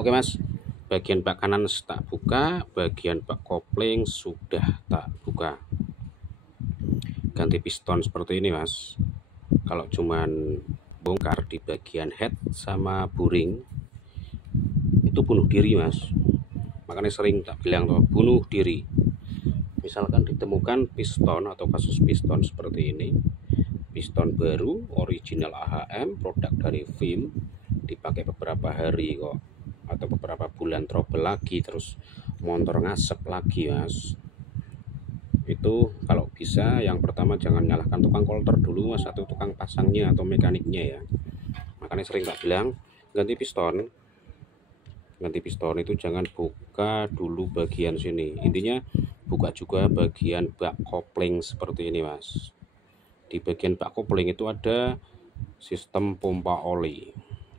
Oke Mas, bagian bak kanan tak buka, bagian bak kopling sudah tak buka. Ganti piston seperti ini Mas. Kalau cuman bongkar di bagian head sama buring itu bunuh diri Mas. Makanya sering tak bilang tuh, bunuh diri. Misalkan ditemukan piston atau kasus piston seperti ini, piston baru original AHM, produk dari VIM, dipakai beberapa hari kok atau beberapa bulan trouble lagi, terus motor ngasep lagi Mas. Itu kalau bisa yang pertama jangan nyalahkan tukang kolter dulu Mas, atau tukang pasangnya atau mekaniknya ya. Makanya sering tak bilang ganti piston itu jangan buka dulu bagian sini, intinya buka juga bagian bak kopling seperti ini Mas. Di bagian bak kopling itu ada sistem pompa oli,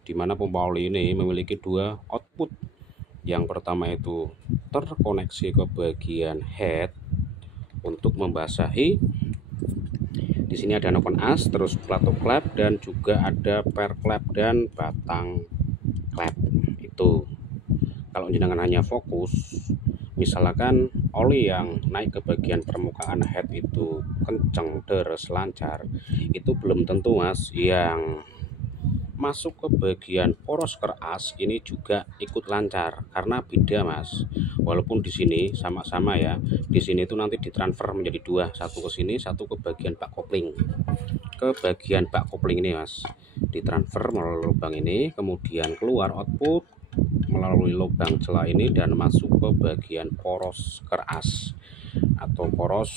dimana pompa oli ini memiliki dua output. Yang pertama itu terkoneksi ke bagian head untuk membasahi. Di sini ada noken as, terus plato klep, dan juga ada per klep dan batang klep. Itu kalau jenengan hanya fokus, misalkan oli yang naik ke bagian permukaan head itu kenceng, deres, lancar, itu belum tentu Mas yang masuk ke bagian poros keras ini juga ikut lancar, karena beda Mas. Walaupun di sini sama-sama ya, di sini itu nanti ditransfer menjadi dua, satu ke sini, satu ke bagian bak kopling. Ke bagian bak kopling ini Mas, ditransfer melalui lubang ini, kemudian keluar output melalui lubang celah ini dan masuk ke bagian poros keras atau poros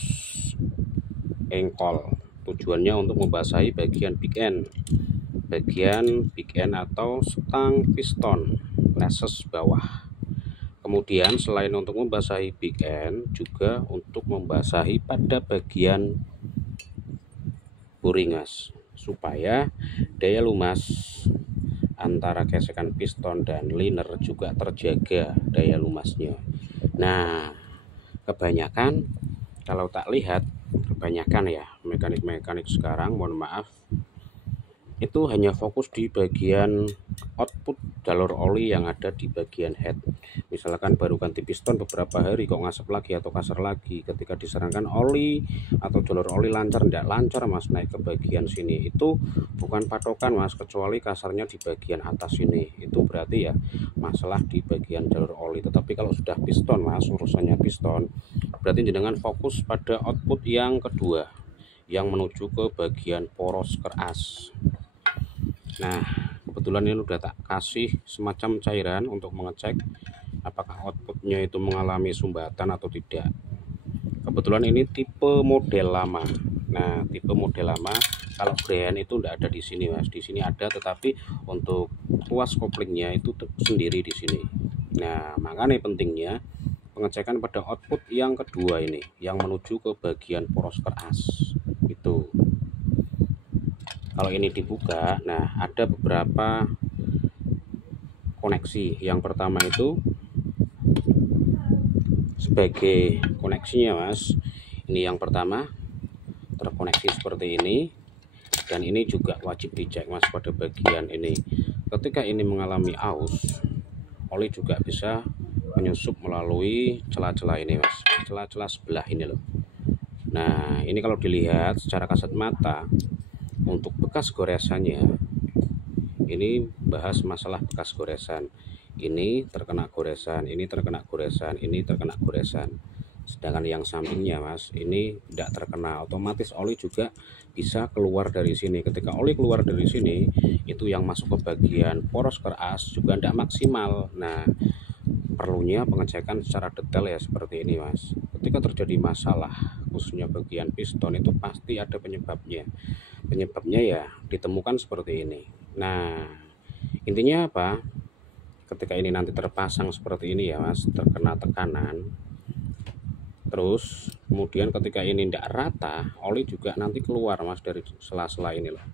engkol. Tujuannya untuk membasahi bagian big end atau stang piston leses bawah. Kemudian selain untuk membasahi big end, juga untuk membasahi pada bagian buring Mas, supaya daya lumas antara gesekan piston dan liner juga terjaga daya lumasnya. Nah, kebanyakan kalau tak lihat, kebanyakan ya mekanik-mekanik sekarang, mohon maaf, itu hanya fokus di bagian output jalur oli yang ada di bagian head. Misalkan baru ganti piston beberapa hari kok ngasep lagi atau kasar lagi, ketika diserangkan oli atau jalur oli lancar, tidak lancar Mas naik ke bagian sini, itu bukan patokan Mas, kecuali kasarnya di bagian atas ini, itu berarti ya masalah di bagian jalur oli. Tetapi kalau sudah piston Mas, urusannya piston, berarti jenengan fokus pada output yang kedua yang menuju ke bagian poros keras. Nah, kebetulan ini udah tak kasih semacam cairan untuk mengecek apakah outputnya itu mengalami sumbatan atau tidak. Kebetulan ini tipe model lama. Nah, tipe model lama kalau grand itu tidak ada di sini Mas. Di sini ada, tetapi untuk tuas koplingnya itu sendiri di sini. Nah, makanya pentingnya pengecekan pada output yang kedua ini yang menuju ke bagian poros keras. Itu kalau ini dibuka, nah ada beberapa koneksi. Yang pertama itu sebagai koneksinya Mas, ini yang pertama terkoneksi seperti ini, dan ini juga wajib dicek Mas pada bagian ini. Ketika ini mengalami aus, oli juga bisa menyusup melalui celah-celah ini Mas, celah-celah sebelah ini loh. Nah, ini kalau dilihat secara kasat mata, untuk bekas goresannya, ini bahas masalah bekas goresan. Ini terkena goresan, ini terkena goresan, ini terkena goresan. Sedangkan yang sampingnya Mas, ini tidak terkena, otomatis oli juga bisa keluar dari sini. Ketika oli keluar dari sini, itu yang masuk ke bagian poros keras juga tidak maksimal. Nah, perlunya pengecekan secara detail ya seperti ini Mas. Ketika terjadi masalah khususnya bagian piston, itu pasti ada penyebabnya. Penyebabnya ya ditemukan seperti ini. Nah, intinya apa? Ketika ini nanti terpasang seperti ini ya Mas, terkena tekanan, terus kemudian ketika ini tidak rata, oli juga nanti keluar Mas dari sela-sela ini loh.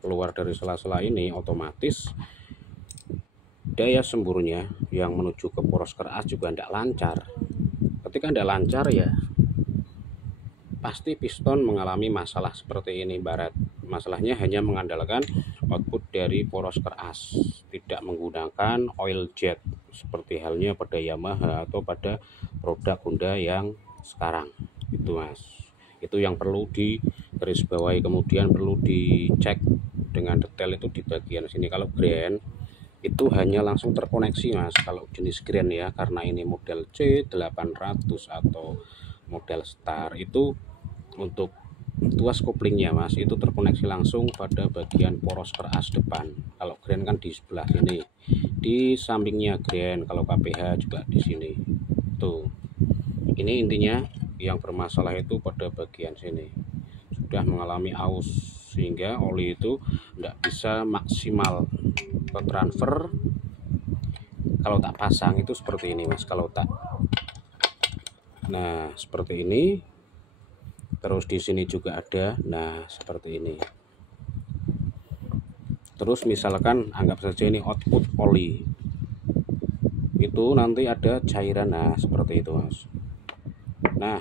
Keluar dari sela-sela ini, otomatis daya semburnya yang menuju ke poros keras juga tidak lancar. Ketika tidak lancar ya pasti piston mengalami masalah seperti ini. Barat masalahnya hanya mengandalkan output dari poros keras, tidak menggunakan oil jet seperti halnya pada Yamaha atau pada produk Honda yang sekarang. Itu Mas, itu yang perlu digarisbawahi. Kemudian perlu dicek dengan detail itu di bagian sini. Kalau Grand itu hanya langsung terkoneksi Mas, kalau jenis Grand ya, karena ini model C800 atau model Star itu untuk tuas koplingnya Mas, itu terkoneksi langsung pada bagian poros keras depan. Kalau Grand kan di sebelah sini, di sampingnya Grand. Kalau KPH juga di sini. Tuh, ini intinya yang bermasalah itu pada bagian sini, sudah mengalami aus sehingga oli itu tidak bisa maksimal ke transfer. Kalau tak pasang itu seperti ini Mas, kalau tak, nah seperti ini. Terus di sini juga ada, nah seperti ini. Terus misalkan anggap saja ini output oli, itu nanti ada cairan, nah seperti itu Mas. Nah,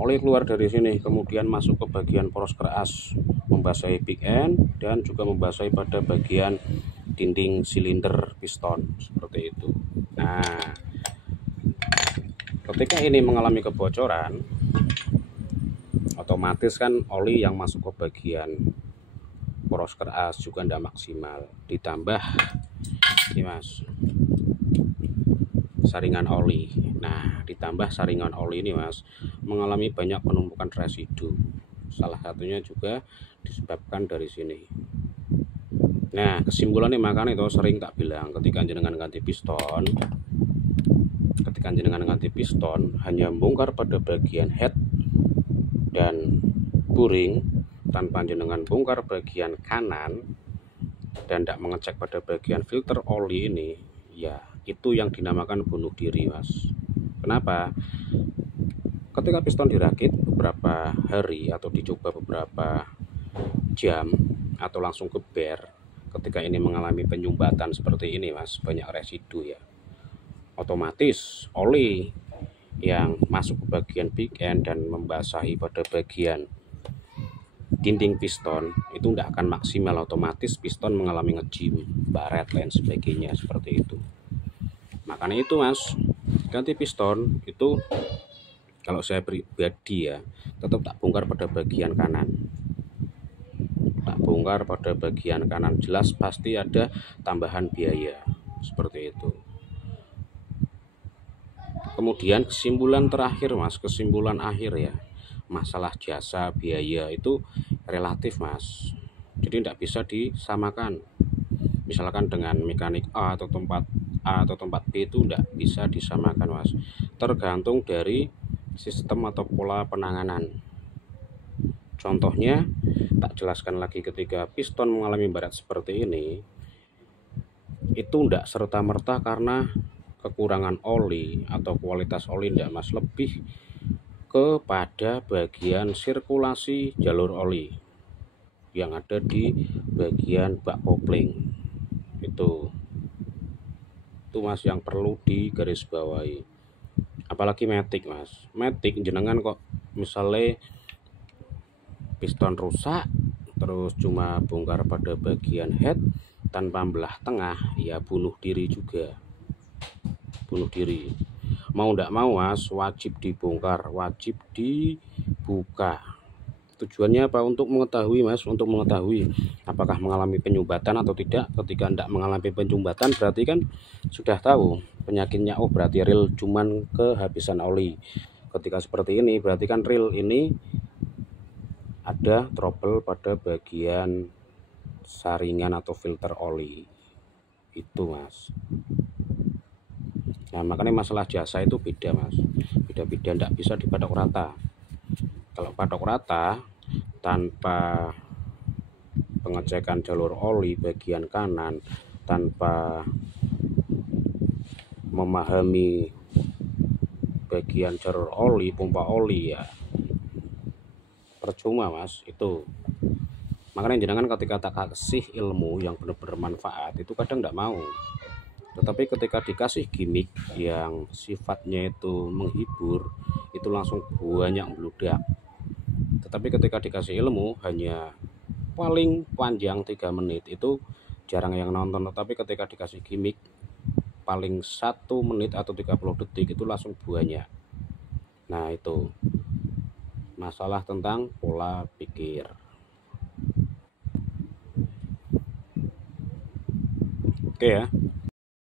oli keluar dari sini, kemudian masuk ke bagian poros keras, membasahi big end dan juga membasahi pada bagian dinding silinder piston seperti itu. Nah, ketika ini mengalami kebocoran, otomatis kan oli yang masuk ke bagian poros keras juga tidak maksimal. Ditambah ini Mas, saringan oli. Nah, ditambah saringan oli ini Mas mengalami banyak penumpukan residu. Salah satunya juga disebabkan dari sini. Nah, kesimpulannya makanya itu sering tak bilang, ketika jenengan ganti piston hanya bongkar pada bagian head dan buring tanpa jenengan bongkar bagian kanan dan tidak mengecek pada bagian filter oli ini, ya itu yang dinamakan bunuh diri Mas. Kenapa? Ketika piston dirakit beberapa hari atau dicoba beberapa jam atau langsung ke bar, ketika ini mengalami penyumbatan seperti ini Mas, banyak residu ya, otomatis oli yang masuk ke bagian big end dan membasahi pada bagian dinding piston itu tidak akan maksimal, otomatis piston mengalami ngejim, baret, lain sebagainya seperti itu. Makanya itu Mas, ganti piston itu kalau saya pribadi ya, tetap tak bongkar pada bagian kanan. Tak bongkar pada bagian kanan, jelas pasti ada tambahan biaya seperti itu. Kemudian kesimpulan terakhir Mas, kesimpulan akhir ya, masalah jasa biaya itu relatif Mas, jadi tidak bisa disamakan. Misalkan dengan mekanik A atau tempat B itu tidak bisa disamakan Mas, tergantung dari sistem atau pola penanganan. Contohnya tak jelaskan lagi, ketika piston mengalami baret seperti ini, itu tidak serta-merta karena kekurangan oli atau kualitas oli, tidak Mas, lebih kepada bagian sirkulasi jalur oli yang ada di bagian bak kopling. Itu Mas yang perlu digarisbawahi. Apalagi matic Mas, matic jenengan kok misalnya piston rusak terus cuma bongkar pada bagian head tanpa belah tengah, ya bunuh diri juga. Bunuh diri, mau tidak mau Mas, wajib dibongkar, wajib dibuka. Tujuannya apa? Untuk mengetahui Mas, untuk mengetahui apakah mengalami penyumbatan atau tidak. Ketika tidak mengalami penyumbatan berarti kan sudah tahu penyakitnya, oh berarti reel cuman kehabisan oli. Ketika seperti ini berarti kan reel ini ada trouble pada bagian saringan atau filter oli. Itu Mas. Nah, makanya masalah jasa itu beda Mas, beda-beda, tidak bisa dipatok rata. Kalau patok rata tanpa pengecekan jalur oli bagian kanan, tanpa memahami bagian jalur oli, pompa oli, ya percuma Mas itu. Makanya jenengan ketika tak kasih ilmu yang benar-benar manfaat itu kadang tidak mau. Tetapi ketika dikasih gimmick yang sifatnya itu menghibur, itu langsung banyak meludak. Tetapi ketika dikasih ilmu hanya paling panjang 3 menit itu jarang yang nonton, tapi ketika dikasih gimmick paling 1 menit atau 30 detik itu langsung banyak. Nah, itu masalah tentang pola pikir. Oke ya.